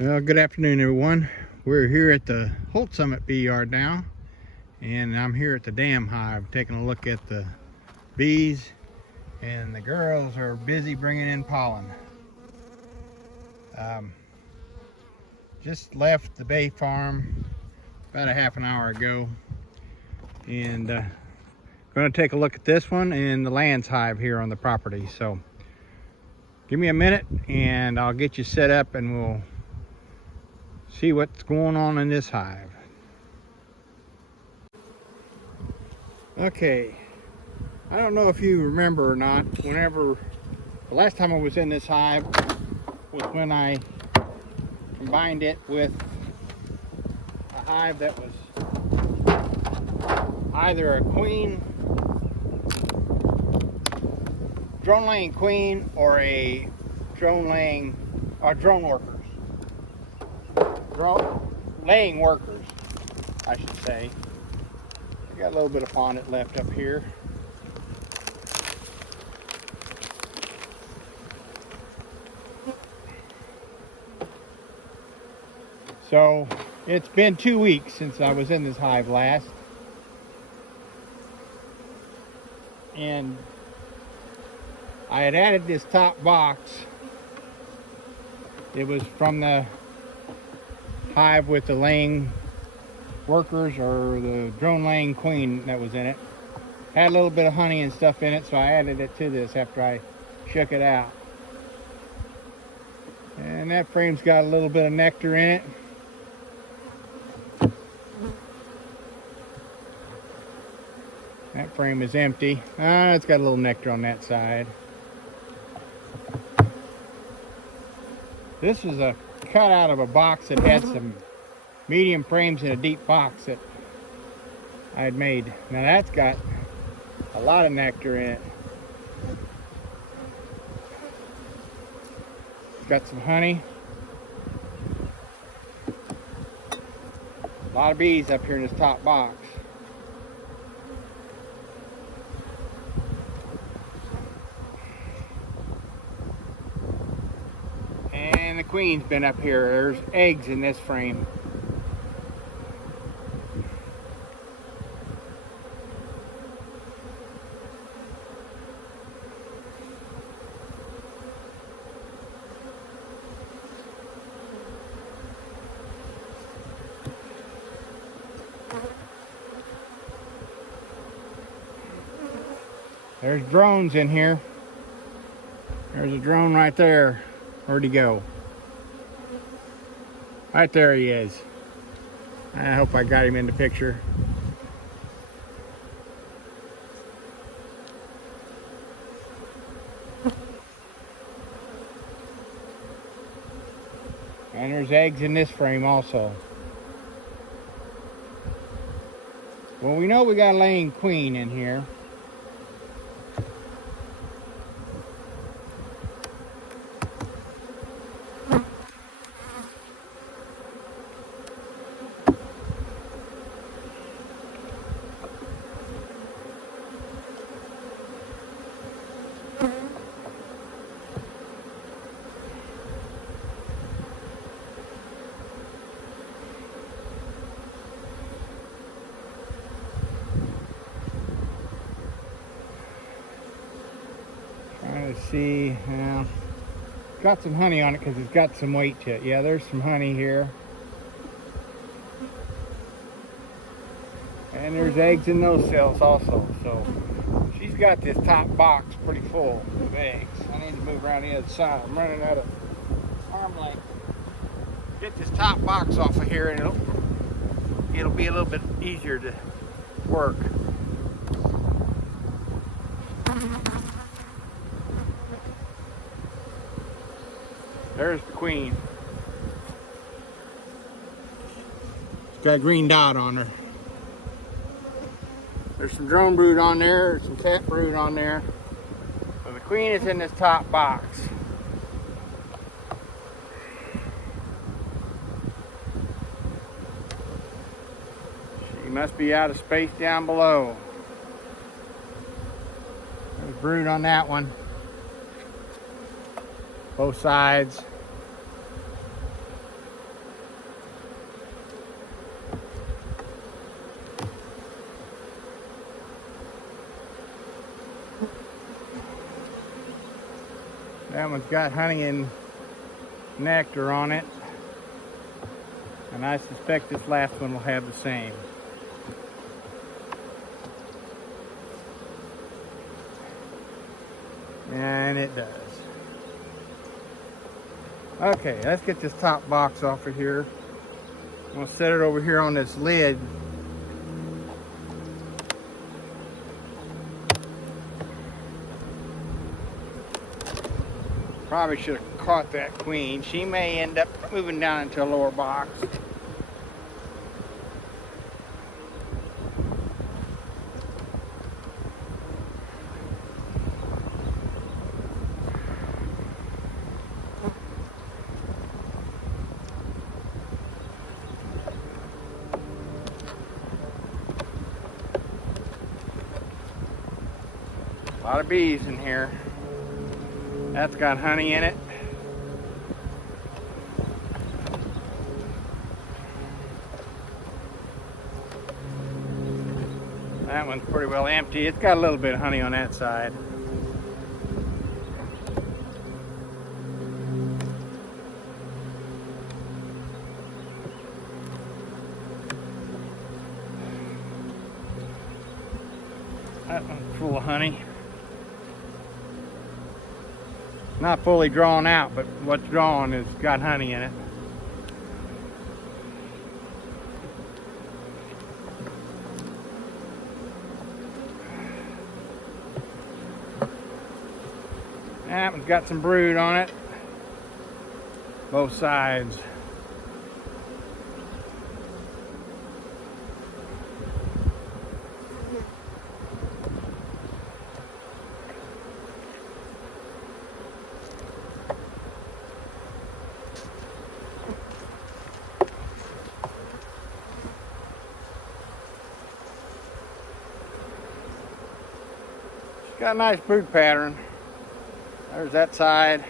Well, good afternoon, everyone. We're here at the Holts Summit bee yard now, and I'm here at the dam hive taking a look at the bees, and the girls are busy bringing in pollen. Just left the bay farm about a half an hour ago, and going to take a look at this one and the laynes hive here on the property. So give me a minute and I'll get you set up and we'll see what's going on in this hive. Okay, I don't know if you remember or not, whenever the last time I was in this hive was when I combined it with a hive that was either a queen, drone laying queen, or a drone laying, or drone workers. Drone laying workers, I should say. I got a little bit of fondant left up here. So it's been 2 weeks since I was in this hive last. And I had added this top box. It was from the hive with the laying workers, or the drone laying queen that was in it. Had a little bit of honey and stuff in it, so I added it to this after I shook it out. And that frame's got a little bit of nectar in it. That frame is empty. It's got a little nectar on that side. This is a cut out of a box that had some medium frames in a deep box that I had made. Now that's got a lot of nectar in it. It's got some honey. A lot of bees up here in this top box. And the queen's been up here. There's eggs in this frame. There's drones in here. There's a drone right there. Where'd he go? Right there he is. I hope I got him in the picture. And there's eggs in this frame also. Well, we know we got a laying queen in here. Trying to see, got some honey on it because it's got some weight to it. Yeah, there's some honey here. And there's eggs in those cells also. So she's got this top box pretty full of eggs. I need to move around the other side. I'm running out of arm length. Get this top box off of here and it'll be a little bit easier to work. There's the queen. She's got a green dot on her. There's some drone brood on there, there's some cat brood on there. So the queen is in this top box. She must be out of space down below. There's brood on that one. Both sides. one's got honey and nectar on it. And I suspect this last one will have the same. And it does. Okay, let's get this top box off of here. I'm gonna set it over here on this lid. Probably should have caught that queen. She may end up moving down into a lower box. A lot of bees in here. That's got honey in it. That one's pretty well empty. It's got a little bit of honey on that side. That one's full of honey. Not fully drawn out, but what's drawn has got honey in it. That one's got some brood on it. Both sides. Got a nice brood pattern. There's that side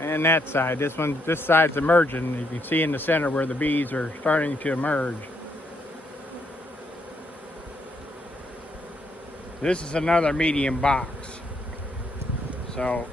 and that side. This side's emerging. You can see in the center where the bees are starting to emerge. This is another medium box. So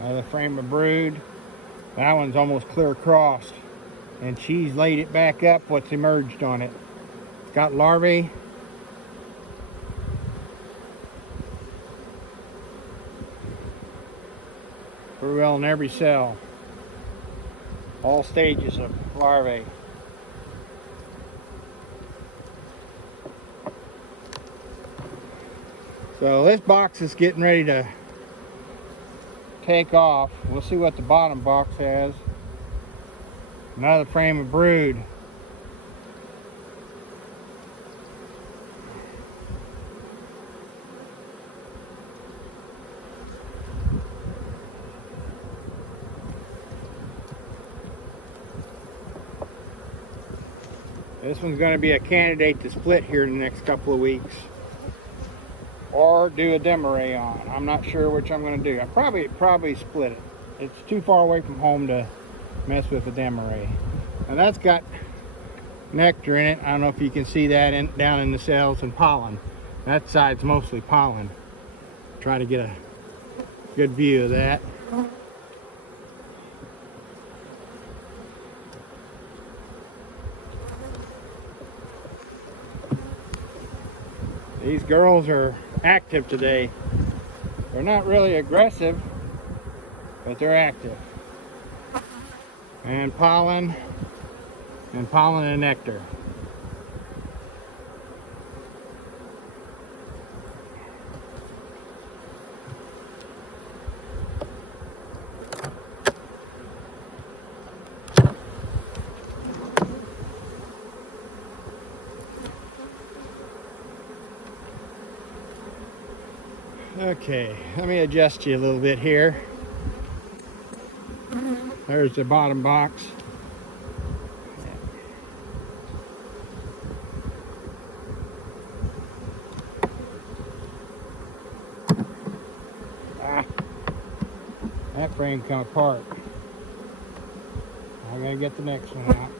another frame of brood. That one's almost clear across, and she's laid it back up what's emerged on it. It's got larvae. Pretty well in every cell. All stages of larvae. So this box is getting ready to take off. We'll see what the bottom box has. Another frame of brood. This one's going to be a candidate to split here in the next couple of weeks, or do a demoray on. I'm not sure which I'm going to do. I probably split it. It's too far away from home to mess with a demoray. Now that's got nectar in it. I don't know if you can see that down in the cells, and pollen. That side's mostly pollen. Try to get a good view of that. These girls are active today. They're not really aggressive, but they're active. And pollen and nectar. Okay, let me adjust you a little bit here. There's the bottom box. That frame come apart. I gotta get the next one out.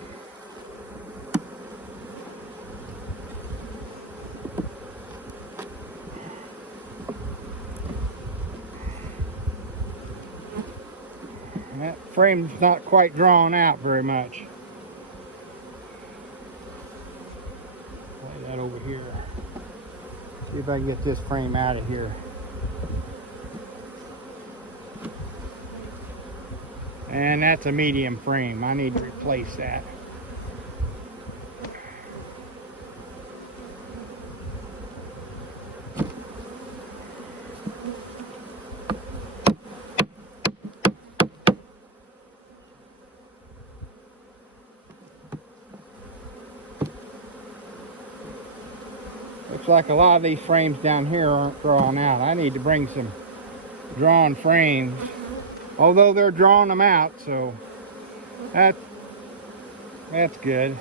And that frame's not quite drawn out very much. Lay that over here. See if I can get this frame out of here. And that's a medium frame. I need to replace that. Looks like a lot of these frames down here aren't drawn out. I need to bring some drawn frames. Although they're drawing them out, so that's good.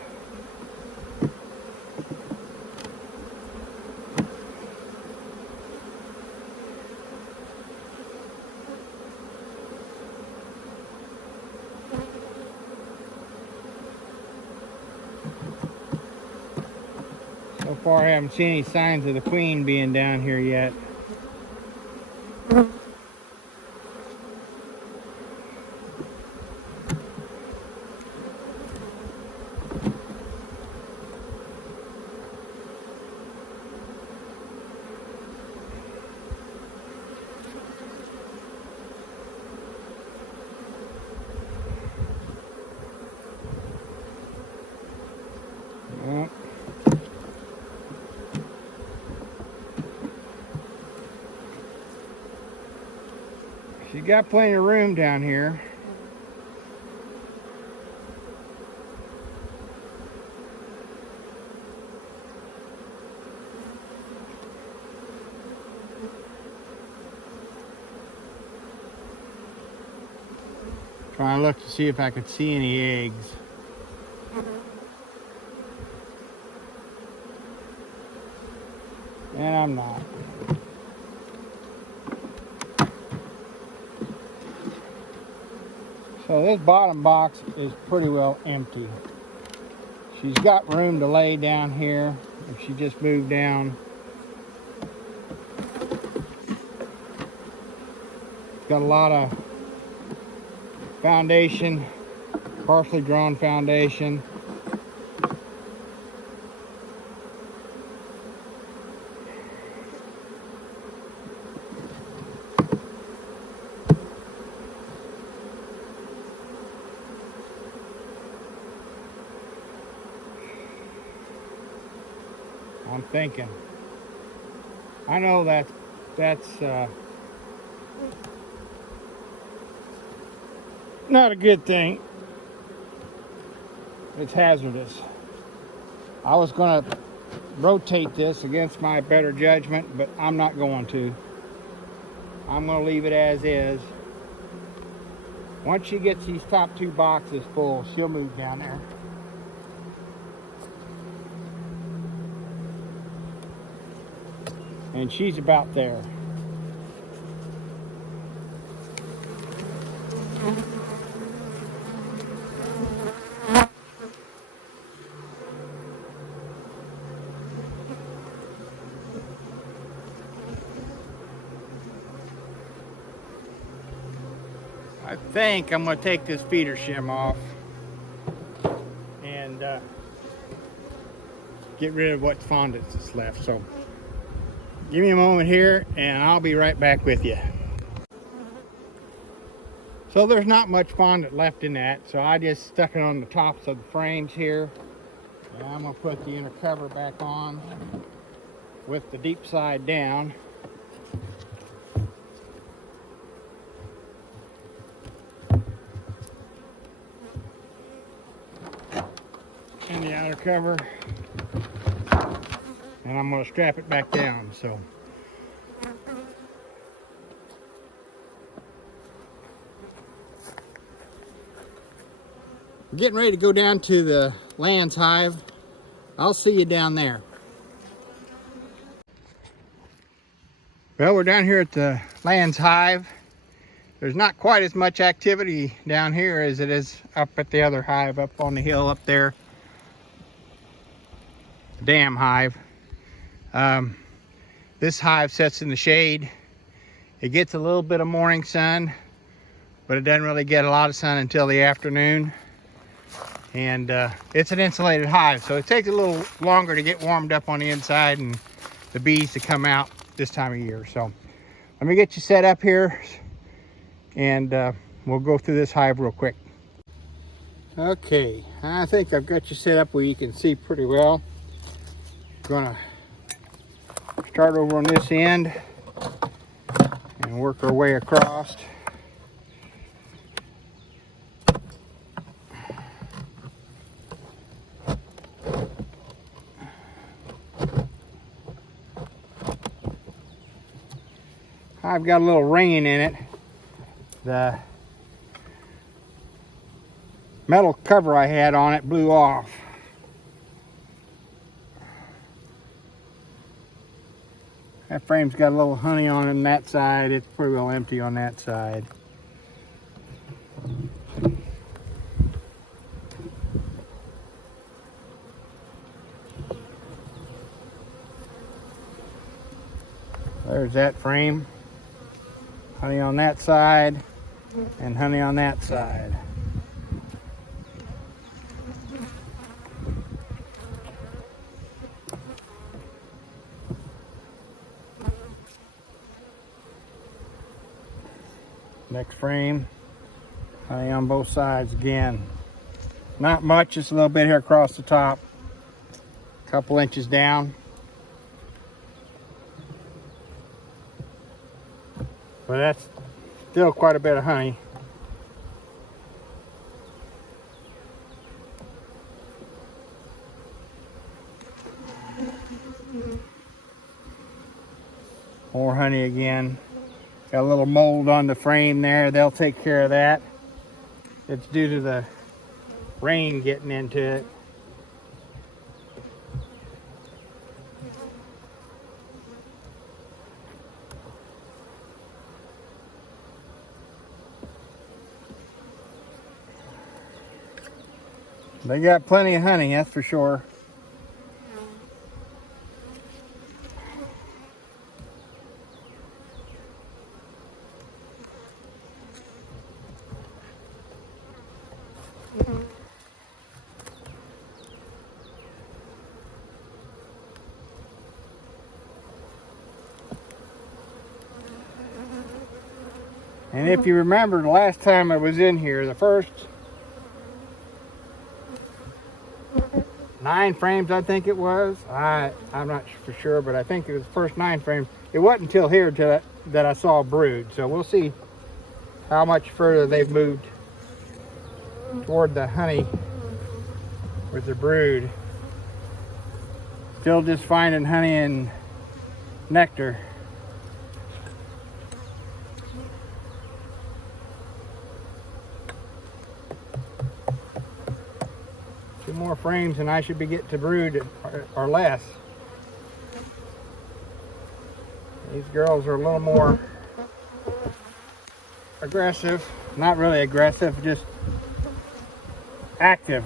So far I haven't seen any signs of the queen being down here yet. Well, she got plenty of room down here. Trying to look to see if I could see any eggs. And I'm not. So this bottom box is pretty well empty. She's got room to lay down here if she just moved down. Got a lot of foundation, partially drawn foundation. I'm thinking. I know that's not a good thing. It's hazardous. I was going to rotate this against my better judgment, but I'm not going to. I'm going to leave it as is. Once she gets these top two boxes full, she'll move down there. And she's about there. I think I'm going to take this feeder shim off and get rid of what fondant is left. So give me a moment here and I'll be right back with you. So there's not much fondant left in that, so I just stuck it on the tops of the frames here. And I'm going to put the inner cover back on with the deep side down. And the outer cover, and I'm going to strap it back down. So we're getting ready to go down to the laynes hive. I'll see you down there. Well, we're down here at the laynes hive, There's not quite as much activity down here as it is up at the other hive up on the hill up there. Dam hive. This hive sits in the shade. It gets a little bit of morning sun, but it doesn't really get a lot of sun until the afternoon. And it's an insulated hive, so it takes a little longer to get warmed up on the inside and the bees to come out this time of year. So let me get you set up here, and we'll go through this hive real quick. Okay, I think I've got you set up where you can see pretty well. Gonna start over on this end and work our way across. I've got a little rain in it. The metal cover I had on it blew off. That frame's got a little honey on that side. It's pretty well empty on that side. There's that frame. Honey on that side and honey on that side. Next frame, honey on both sides again. Not much, just a little bit here across the top. A couple inches down. But that's still quite a bit of honey. More honey again. Got a little mold on the frame there. They'll take care of that. It's due to the rain getting into it. They got plenty of honey, that's for sure. And if you remember the last time I was in here, the first 9 frames, I think it was. I'm not for sure, but I think it was the first 9 frames. It wasn't until here that I saw a brood. So we'll see how much further they've moved toward the honey with the brood. Still just finding honey and nectar. Two more frames and I should be getting to brood or less. These girls are a little more aggressive. Not really aggressive, just active.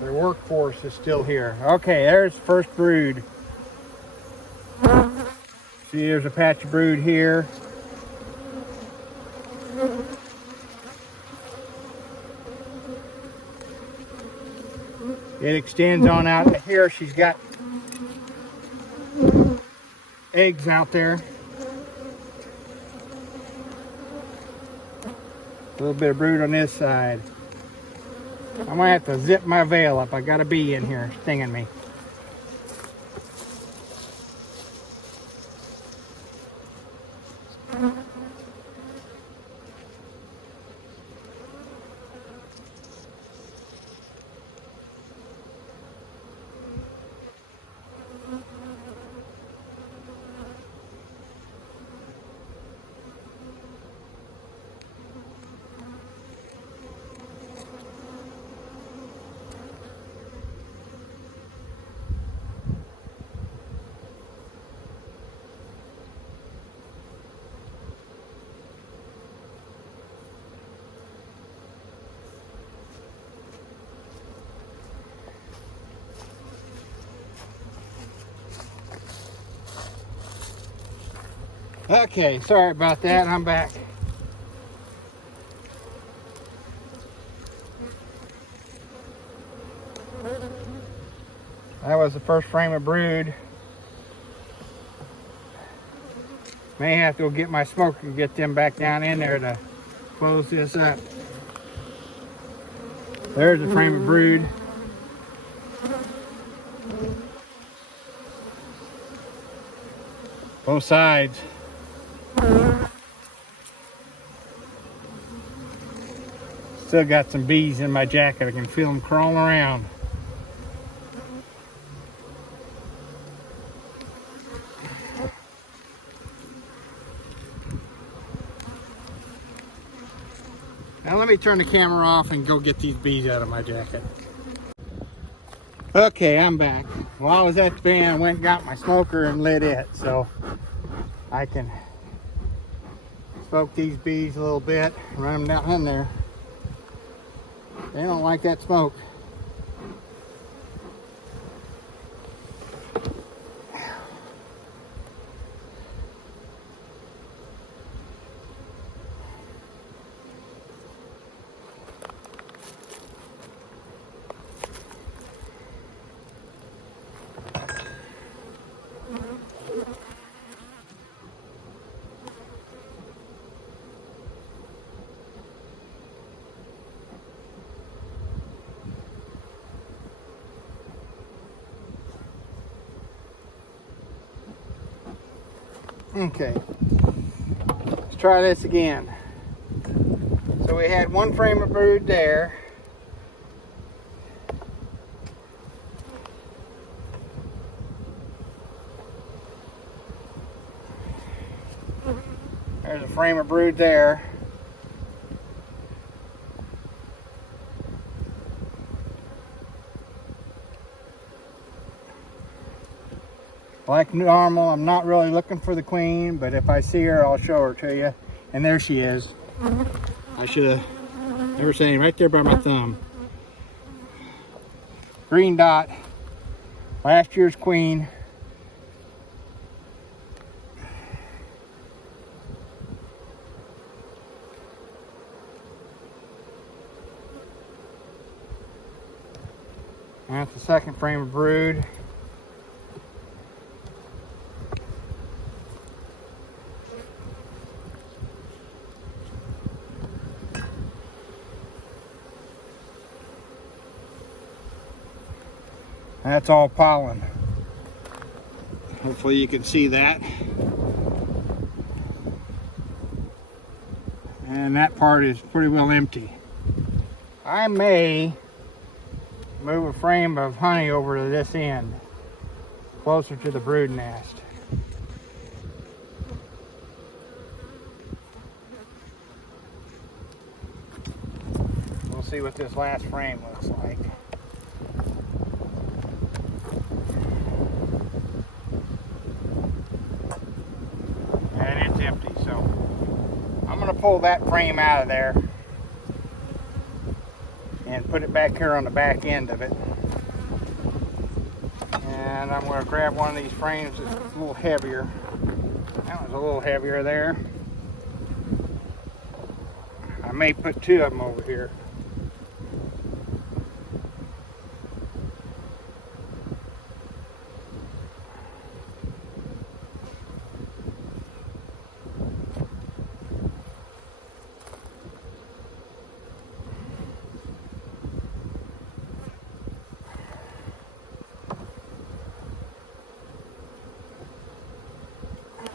Their workforce is still here. Okay, there's the first brood. See, there's a patch of brood here. It extends on out to here. She's got eggs out there. A little bit of brood on this side. I might have to zip my veil up. I got a bee in here stinging me. Okay, sorry about that. I'm back. That was the first frame of brood. May have to go get my smoker and get them back down in there to close this up. There's the frame of brood. Both sides. Still got some bees in my jacket. I can feel them crawling around. Now let me turn the camera off and go get these bees out of my jacket. Okay, I'm back. While I was at the van, I went and got my smoker and lit it so I can smoke these bees a little bit, run them down in there. They don't like that smoke. Okay, let's try this again. So we had one frame of brood there. There's a frame of brood there. Like normal, I'm not really looking for the queen, but if I see her, I'll show her to you. And there she is. I should have never seen right there by my thumb. Green dot, last year's queen. That's the second frame of brood. That's all pollen. Hopefully you can see that. And that part is pretty well empty. I may move a frame of honey over to this end, closer to the brood nest. We'll see what this last frame looks like. And it's empty, so I'm going to pull that frame out of there and put it back here on the back end of it. And I'm going to grab one of these frames that's a little heavier. That one's a little heavier there. I may put two of them over here.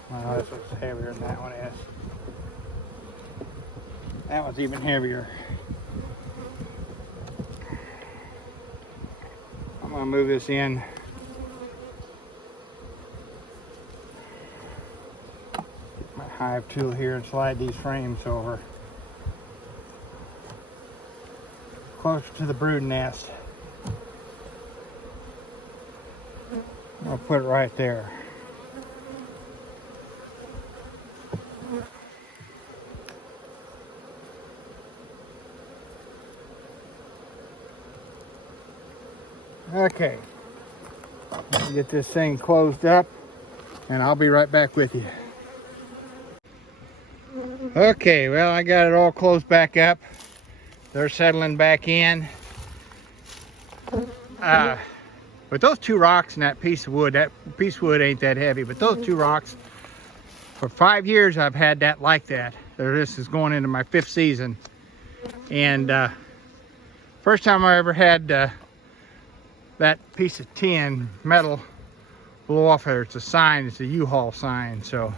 Well, this one's heavier than that one is. That one's even heavier. I'm going to move this in. Get my hive tool here and slide these frames over closer to the brood nest. I'll put it right there. Okay, get this thing closed up and I'll be right back with you. Okay, well, I got it all closed back up. They're settling back in. But those two rocks and that piece of wood ain't that heavy, but those two rocks, for 5 years I've had that like that. This is going into my 5th season. And first time I ever had that piece of tin, metal, blow off there. It's a sign, it's a U-Haul sign, so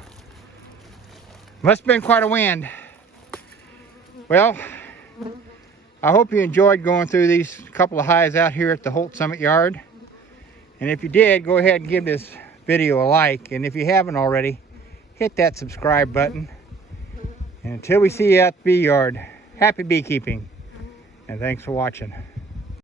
must have been quite a wind. Well, I hope you enjoyed going through these couple of hives out here at the Holts Summit yard. And if you did, go ahead and give this video a like. And if you haven't already, hit that subscribe button. And until we see you at the bee yard, happy beekeeping. And thanks for watching.